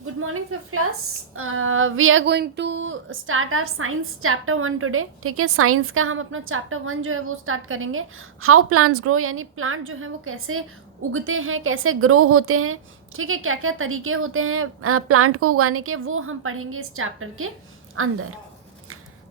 Good morning, fifth class. We are going to start our science chapter 1 today. ठीक है, science का हम अपना चैप्टर 1 जो है वो स्टार्ट करेंगे. हाउ प्लांट्स ग्रो, यानी प्लांट जो है वो कैसे उगते हैं, कैसे ग्रो होते हैं. ठीक है, क्या क्या तरीके होते हैं प्लांट को उगाने के, वो हम पढ़ेंगे इस चैप्टर के अंदर.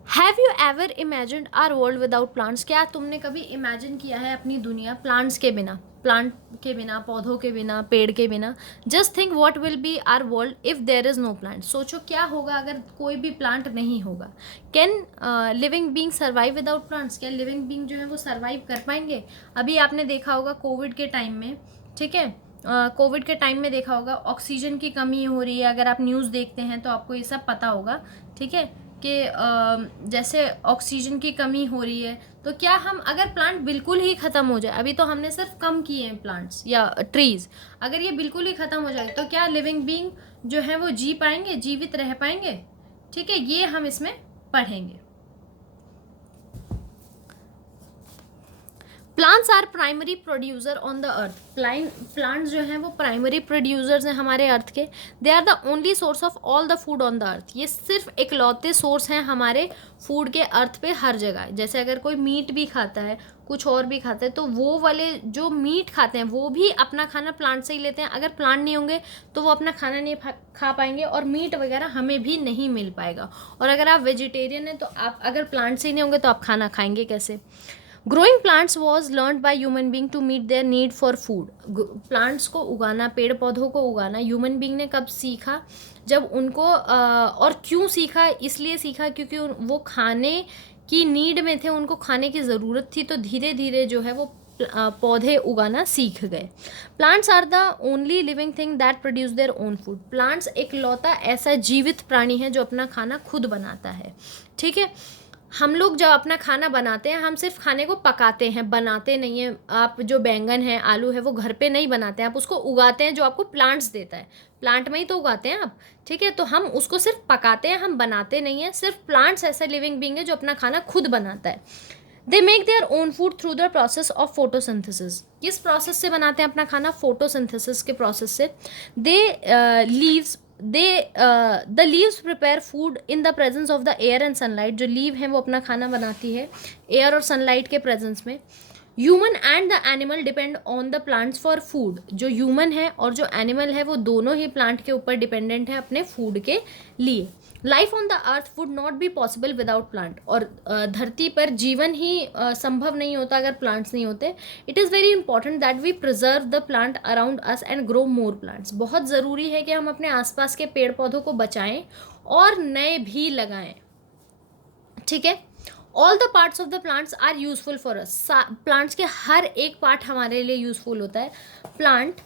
Have you ever imagined our world without plants? क्या तुमने कभी इमेजिन किया है अपनी दुनिया प्लांट्स के बिना, प्लांट के बिना, पौधों के बिना, पेड़ के बिना? Just think what will be our world if there is no plant. सोचो क्या होगा अगर कोई भी प्लांट नहीं होगा. Can living being survive without plants? क्या लिविंग बींग जो है वो सर्वाइव कर पाएंगे? अभी आपने देखा होगा कोविड के टाइम में, ठीक है, कोविड के टाइम में देखा होगा ऑक्सीजन की कमी हो रही है. अगर आप न्यूज़ देखते हैं तो आपको ये सब पता होगा. ठीक है, कि जैसे ऑक्सीजन की कमी हो रही है, तो क्या हम अगर प्लांट बिल्कुल ही ख़त्म हो जाए, अभी तो हमने सिर्फ कम किए हैं प्लांट्स या ट्रीज़, अगर ये बिल्कुल ही ख़त्म हो जाए तो क्या लिविंग बींग जो है वो जी पाएंगे, जीवित रह पाएंगे? ठीक है, ये हम इसमें पढ़ेंगे. Plants are primary producer on the earth. Plants जो हैं वो प्राइमरी प्रोड्यूसर्स हैं हमारे अर्थ के. They are the only source of all the food on the earth. ये सिर्फ इकलौते सोर्स हैं हमारे फूड के अर्थ पे हर जगह. जैसे अगर कोई मीट भी खाता है, कुछ और भी खाता है, तो वो वाले जो मीट खाते हैं वो भी अपना खाना प्लांट से ही लेते हैं. अगर प्लांट नहीं होंगे तो वो अपना खाना नहीं खा पाएंगे और मीट वगैरह हमें भी नहीं मिल पाएगा. और अगर आप वेजिटेरियन हैं तो आप अगर प्लांट से ही नहीं होंगे तो आप खाना खाएंगे कैसे? Growing plants was learn by human being to meet their need for food. Plants को उगाना, पेड़ पौधों को उगाना ह्यूमन बींग ने कब सीखा? जब उनको और क्यों सीखा? इसलिए सीखा क्योंकि वो खाने की नीड में थे, उनको खाने की ज़रूरत थी, तो धीरे धीरे जो है वो पौधे उगाना सीख गए. Plants are the only living thing that produce their own food. Plants एकलौता ऐसा जीवित प्राणी है जो अपना खाना खुद बनाता है. ठीक है, हम लोग जब अपना खाना बनाते हैं हम सिर्फ खाने को पकाते हैं, बनाते नहीं हैं. आप जो बैंगन है, आलू है, वो घर पे नहीं बनाते हैं, आप उसको उगाते हैं जो आपको प्लांट्स देता है. प्लांट में ही तो उगाते हैं आप. ठीक है, तो हम उसको सिर्फ पकाते हैं, हम बनाते नहीं हैं. सिर्फ प्लांट्स ऐसा लिविंग बींग है जो अपना खाना खुद बनाता है. They make their own food through the process of photosynthesis. किस प्रोसेस से बनाते हैं अपना खाना? फोटोसिंथेसिस के प्रोसेस से. They leaves the leaves prepare food in the presence of the air and sunlight. जो लीव है वो अपना खाना बनाती है एयर और सनलाइट के प्रेजेंस में. Human and the animal depend on the plants for food. जो ह्यूमन है और जो एनिमल है वो दोनों ही प्लांट के ऊपर डिपेंडेंट है अपने फूड के लिए. Life on the earth would not be possible without plant. और धरती पर जीवन ही संभव नहीं होता अगर प्लांट्स नहीं होते. It is very important that we preserve the plant around us and grow more plants. बहुत ज़रूरी है कि हम अपने आसपास के पेड़ पौधों को बचाएं और नए भी लगाएं. ठीक है, all the parts of the plants are useful for us. Plants के हर एक पार्ट हमारे लिए यूजफुल होता है. Plant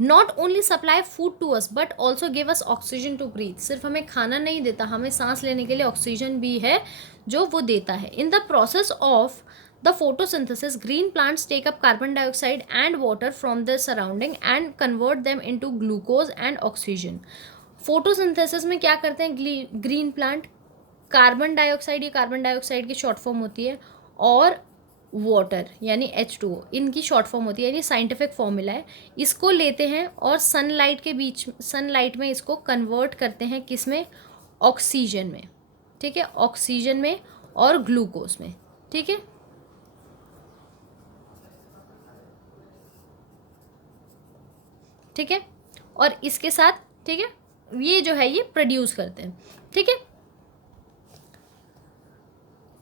not only supply food to us but also give us oxygen to breathe. सिर्फ हमें खाना नहीं देता, हमें सांस लेने के लिए ऑक्सीजन भी है जो वो देता है. In the process of the photosynthesis green plants take up carbon dioxide and water from the surrounding and convert them into glucose and oxygen. Photosynthesis में क्या करते हैं ग्रीन प्लांट? कार्बन डाइऑक्साइड, ये कार्बन डाइऑक्साइड की short form होती है, और water यानी H2O इनकी शॉर्ट फॉर्म होती है, यानी साइंटिफिक फॉर्मूला है. इसको लेते हैं और सनलाइट के बीच, सनलाइट में इसको कन्वर्ट करते हैं किस में? ऑक्सीजन में. ठीक है, ऑक्सीजन में और ग्लूकोज में. ठीक है, ठीक है, और इसके साथ, ठीक है, ये जो है ये प्रोड्यूस करते हैं. ठीक है,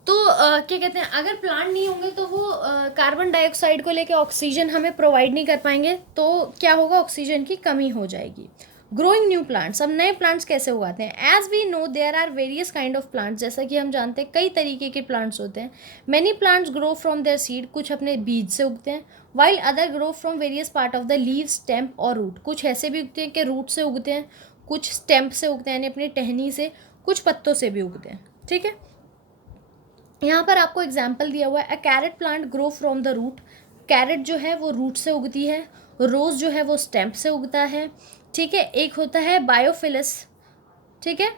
तो क्या कहते हैं, अगर प्लांट नहीं होंगे तो वो कार्बन डाइऑक्साइड को लेके ऑक्सीजन हमें प्रोवाइड नहीं कर पाएंगे, तो क्या होगा? ऑक्सीजन की कमी हो जाएगी. Growing new plants. अब नए प्लांट्स कैसे उगाते हैं? As we know there are various kind of plants. जैसा कि हम जानते हैं कई तरीके के प्लांट्स होते हैं. Many plants grow from there seed. कुछ अपने बीज से उगते हैं. While other grow from various part of the leave, stamp और रूट. कुछ ऐसे भी उगते हैं कि रूट से उगते हैं, कुछ स्टेम्प से उगते हैं यानी अपनी टहनी से, कुछ पत्तों से भी उगते हैं. ठीक है, यहाँ पर आपको एग्जाम्पल दिया हुआ है. A carrot plant grow from the root. Carrot जो है वो रूट से उगती है. रोज़ जो है वो स्टेम्प से उगता है. ठीक है, एक होता है बायोफिलस. ठीक है,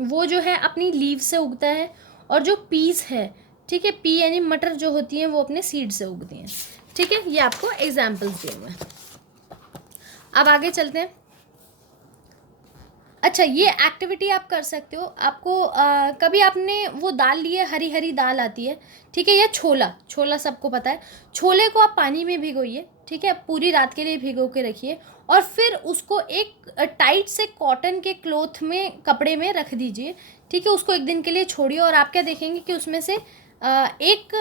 वो जो है अपनी लीव से उगता है. और जो पीस है, ठीक है, पी यानी मटर जो होती हैं वो अपने सीड से उगती हैं. ठीक है, ये आपको एग्जाम्पल्स दिए हुए हैं. अब आगे चलते हैं. अच्छा, ये एक्टिविटी आप कर सकते हो। आपको कभी आपने वो दाल ली है, हरी हरी दाल आती है, ठीक है, या छोला, छोला सबको पता है। छोले को आप पानी में भिगोइए, ठीक है, पूरी रात के लिए भिगो के रखिए, और फिर उसको एक टाइट से कॉटन के क्लॉथ में, कपड़े में रख दीजिए, ठीक है। उसको एक दिन के लिए छोड़िए और आप क्या देखेंगे कि उसमें से एक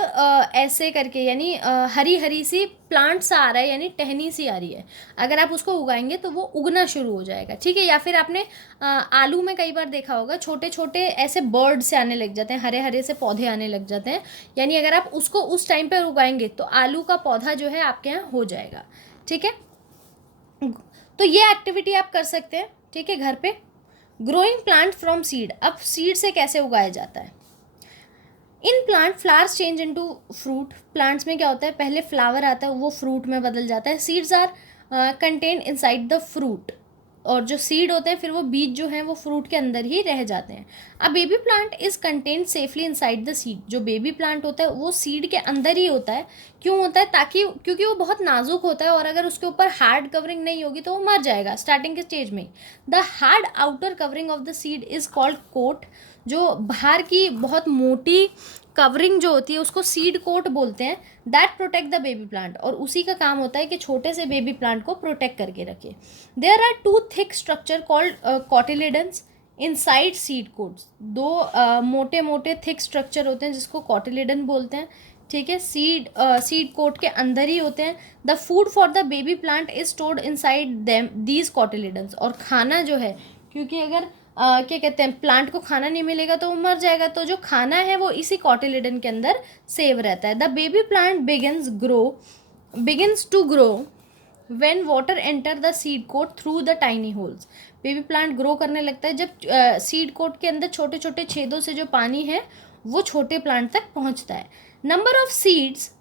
ऐसे करके, यानी हरी हरी सी प्लांट सा आ रहा है, यानी टहनी सी आ रही है। अगर आप उसको उगाएंगे तो वो उगना शुरू हो जाएगा, ठीक है। या फिर आपने आलू में कई बार देखा होगा, छोटे छोटे ऐसे बर्ड से आने लग जाते हैं, हरे हरे से पौधे आने लग जाते हैं, यानी अगर आप उसको उस टाइम पर उगाएंगे तो आलू का पौधा जो है आपके यहाँ हो जाएगा, ठीक है। तो ये एक्टिविटी आप कर सकते हैं, ठीक है, घर पे। Growing plant from seed. अब सीड से कैसे उगाया जाता है? In plant flowers change into fruit. Plants में क्या होता है, पहले फ्लावर आता है, वो फ्रूट में बदल जाता है। Seeds are contain inside the fruit. और जो सीड होते हैं फिर वो बीज जो हैं वो फ्रूट के अंदर ही रह जाते हैं। A baby plant is contain safely inside the seed. जो बेबी प्लांट होता है वो सीड के अंदर ही होता है। क्यों होता है? ताकि, क्योंकि वो बहुत नाजुक होता है और अगर उसके ऊपर हार्ड कवरिंग नहीं होगी तो वो मर जाएगा स्टार्टिंग के स्टेज में। The hard outer covering of the seed is called coat. जो बाहर की बहुत मोटी कवरिंग जो होती है उसको सीड कोट बोलते हैं। That protect the baby plant. और उसी का काम होता है कि छोटे से बेबी प्लांट को प्रोटेक्ट करके रखे। There are two thick structure called cotyledons inside seed coats. दो मोटे मोटे थिक स्ट्रक्चर होते हैं जिसको कॉटिलेडन बोलते हैं, ठीक है। सीड कोट के अंदर ही होते हैं। The food for the baby plant is stored inside them these cotyledons. और खाना जो है, क्योंकि अगर क्या कहते हैं, प्लांट को खाना नहीं मिलेगा तो वो मर जाएगा, तो जो खाना है वो इसी कॉटिलेडन के अंदर सेव रहता है। The baby plant begins to grow when water enter the seed coat through the tiny holes. Baby plant grow करने लगता है जब सीड कोट के अंदर छोटे छोटे छेदों से जो पानी है वो छोटे प्लांट तक पहुंचता है। Number of seeds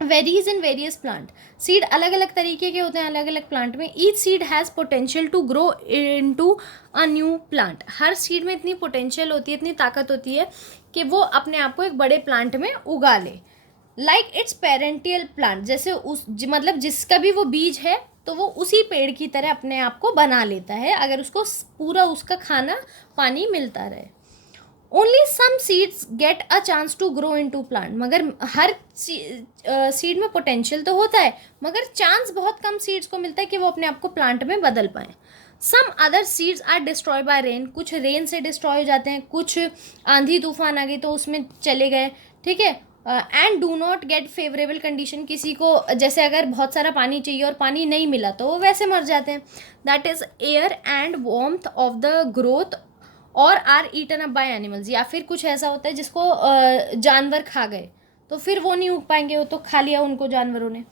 varies in various plant. Seed अलग अलग तरीके के होते हैं अलग अलग प्लांट में। Each seed has potential to grow into a new plant. हर सीड में इतनी पोटेंशियल होती है, इतनी ताकत होती है कि वो अपने आप को एक बड़े प्लांट में उगा ले। Like it's parental plant. जैसे मतलब जिसका भी वो बीज है तो वो उसी पेड़ की तरह अपने आप को बना लेता है अगर उसको पूरा उसका खाना पानी मिलता रहे। Only some seeds get a chance to grow into plant. मगर हर सीड में पोटेंशियल तो होता है मगर चांस बहुत कम सीड्स को मिलता है कि वो अपने आप को प्लांट में बदल पाएँ। Some other seeds are destroy by rain. कुछ रेन से डिस्ट्रॉय हो जाते हैं, कुछ आंधी तूफान आ गई तो उसमें चले गए, ठीक है। And do not gate favourable condition. किसी को जैसे अगर बहुत सारा पानी चाहिए और पानी नहीं मिला तो वो वैसे मर जाते हैं। That is air and warmth of the growth और are eaten up by animals. या फिर कुछ ऐसा होता है जिसको जानवर खा गए तो फिर वो नहीं उग पाएंगे, वो तो खा लिया उनको जानवरों ने।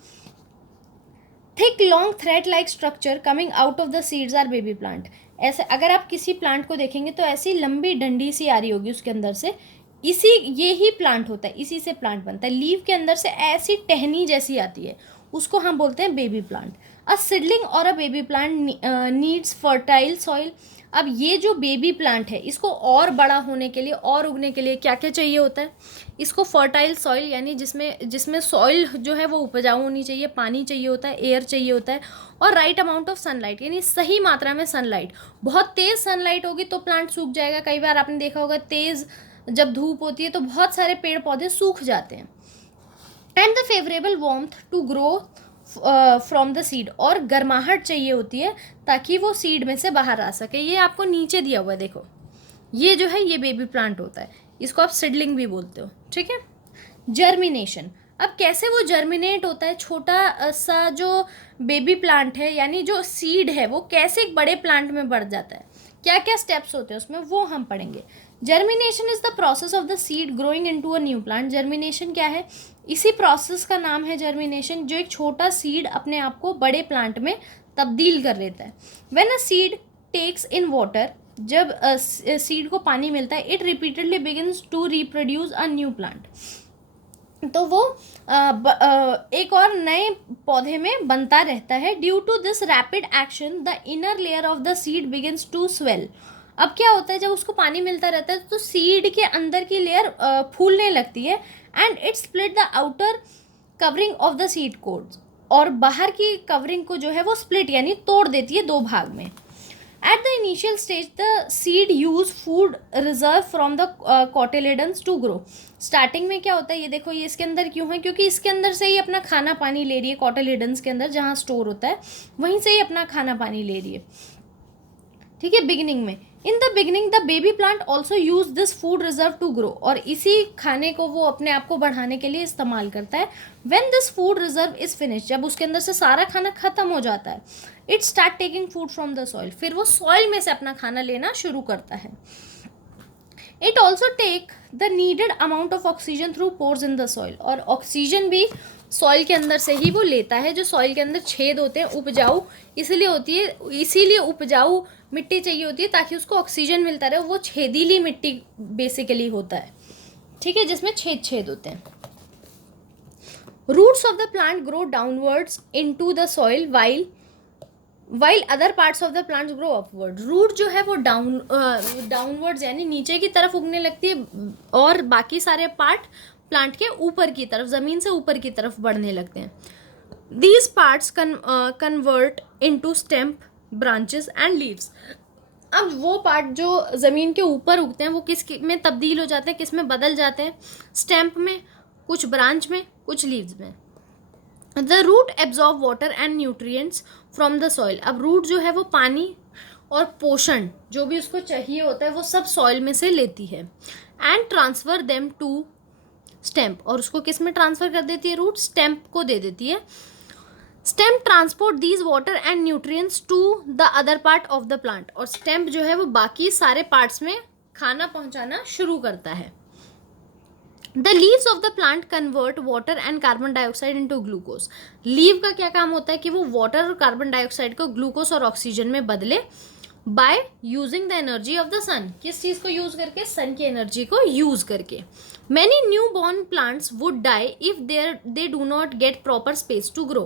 Thick long thread like structure coming out of the seeds are baby plant. ऐसे अगर आप किसी प्लांट को देखेंगे तो ऐसी लंबी डंडी सी आ रही होगी उसके अंदर से, ये ही प्लांट होता है, इसी से प्लांट बनता है। लीव के अंदर से ऐसी टहनी जैसी आती है, उसको हम बोलते हैं बेबी प्लांट। अ सीडलिंग और a baby plant needs fertile soil. अब ये जो बेबी प्लांट है इसको और बड़ा होने के लिए और उगने के लिए क्या क्या चाहिए होता है? इसको फर्टाइल सॉइल, यानी जिसमें सॉइल जो है वो उपजाऊ होनी चाहिए, पानी चाहिए होता है, एयर चाहिए होता है, और राइट अमाउंट ऑफ सनलाइट, यानी सही मात्रा में सनलाइट। बहुत तेज़ सनलाइट होगी तो प्लांट सूख जाएगा। कई बार आपने देखा होगा तेज़ जब धूप होती है तो बहुत सारे पेड़ पौधे सूख जाते हैं। And the favourable warmth to grow from the seed. और गर्माहट चाहिए होती है ताकि वो सीड में से बाहर आ सके। ये आपको नीचे दिया हुआ है, देखो, ये जो है ये बेबी प्लांट होता है, इसको आप सीडलिंग भी बोलते हो, ठीक है। जर्मिनेशन। अब कैसे वो जर्मिनेट होता है, छोटा सा जो बेबी प्लांट है यानी जो सीड है वो कैसे एक बड़े प्लांट में बढ़ जाता है, क्या क्या स्टेप्स होते हैं उसमें, वो हम पढ़ेंगे। Germination is the process of the seed growing into a new plant. Germination क्या है? इसी प्रोसेस का नाम है जर्मिनेशन, जो एक छोटा सीड अपने आप को बड़े प्लांट में तब्दील कर लेता है। When a seed takes in water, जब सीड को पानी मिलता है, it repeatedly begins to reproduce a new plant. तो वो एक और नए पौधे में बनता रहता है। Due to this rapid action the inner layer of the seed begins to swell. अब क्या होता है, जब उसको पानी मिलता रहता है तो सीड के अंदर की लेयर फूलने लगती है। And it split the outer covering of the seed quotes. और बाहर की कवरिंग को जो है वो स्प्लिट यानी तोड़ देती है दो भाग में। At the initial stage, the seed use food reserve from the cotyledons to grow. Starting में क्या होता है, ये देखो ये इसके अंदर क्यों है, क्योंकि इसके अंदर से ही अपना खाना पानी ले रही है, कॉटिलेडन्स के अंदर जहाँ स्टोर होता है वहीं से ही अपना खाना पानी ले रही है, ठीक है, बिगिनिंग में. In the beginning the baby plant also use this food reserve to grow, और इसी खाने को वो अपने आप को बढ़ाने के लिए इस्तेमाल करता है. When this food reserve is finish, जब उसके अंदर से सारा खाना खत्म हो जाता है, it start taking food from the soil, फिर वो सॉइल में से अपना खाना लेना शुरू करता है. It also take the needed amount of oxygen through pores in the soil, और ऑक्सीजन भी सॉइल के अंदर से ही वो लेता है. जो सॉइल के अंदर छेद होते हैं उपजाऊ इसीलिए होती है, इसीलिए उपजाऊ मिट्टी चाहिए होती है ताकि उसको ऑक्सीजन मिलता रहे. वो छेदीली मिट्टी बेसिकली होता है, ठीक है, जिसमें छेद छेद होते हैं. Roots of the plant grow downwards into the soil while other parts of the plant grow upward. Root जो है वो डाउनवर्ड्स यानी नीचे की तरफ उगने लगती है, और बाकी सारे पार्ट प्लांट के ऊपर की तरफ, ज़मीन से ऊपर की तरफ बढ़ने लगते हैं. These parts convert into stamp, branches and leaves. अब वो पार्ट जो ज़मीन के ऊपर उगते हैं वो किस में तब्दील हो जाते हैं, किस में बदल जाते हैं, स्टेम्प में, कुछ ब्रांच में, कुछ लीव्स में. The root absorb water and nutrients from the soil. अब रूट जो है वो पानी और पोषण जो भी उसको चाहिए होता है वो सब सॉइल में से लेती है. And transfer them to stem, और उसको किस में ट्रांसफ़र कर देती है, रूट स्टेम्प को दे देती है. Stem transport these water and nutrients to the other part of the plant, और स्टेम्प जो है वो बाकी सारे पार्ट्स में खाना पहुंचाना शुरू करता है. The leaves of the plant convert water and carbon dioxide into glucose. Leave का क्या काम होता है कि वो वाटर और कार्बन डाइऑक्साइड को ग्लूकोज और ऑक्सीजन में बदले by using the energy of the sun. किस चीज़ को यूज़ करके, सन की एनर्जी को यूज़ करके. Many new born plants would die if they do not get proper space to grow.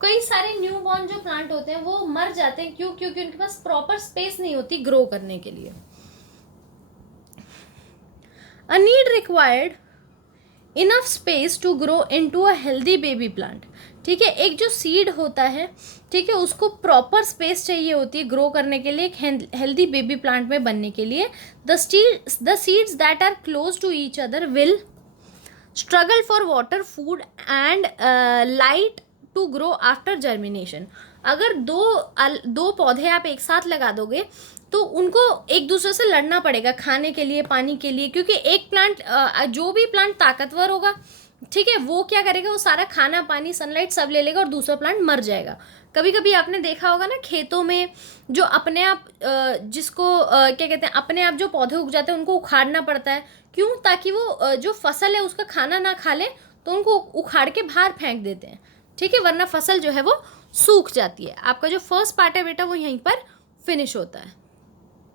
कई सारे न्यू बॉर्न जो प्लांट होते हैं वो मर जाते हैं, क्यों, क्योंकि उनके पास प्रॉपर स्पेस नहीं होती ग्रो करने के लिए. A need required enough space to grow into a healthy baby plant. ठीक है, एक जो सीड होता है, ठीक है, उसको प्रॉपर स्पेस चाहिए होती है ग्रो करने के लिए, एक हेल्दी बेबी प्लांट में बनने के लिए. The seeds that are close to each other will struggle for water, food and light to grow after germination. अगर दो पौधे आप एक साथ लगा दोगे तो उनको एक दूसरे से लड़ना पड़ेगा खाने के लिए, पानी के लिए, क्योंकि एक प्लांट जो भी प्लांट ताकतवर होगा, ठीक है, वो क्या करेगा, वो सारा खाना पानी सनलाइट सब ले लेगा और दूसरा प्लांट मर जाएगा. कभी कभी आपने देखा होगा ना खेतों में जो अपने आप जिसको क्या कहते हैं, अपने आप जो पौधे उग जाते हैं उनको उखाड़ना पड़ता है. क्यों? ताकि वो जो फसल है उसका खाना ना खा ले, तो उनको उखाड़ के बाहर फेंक देते हैं, ठीक है, वरना फसल जो है वो सूख जाती है. आपका जो फर्स्ट पार्ट है बेटा वो यहीं पर फिनिश होता है.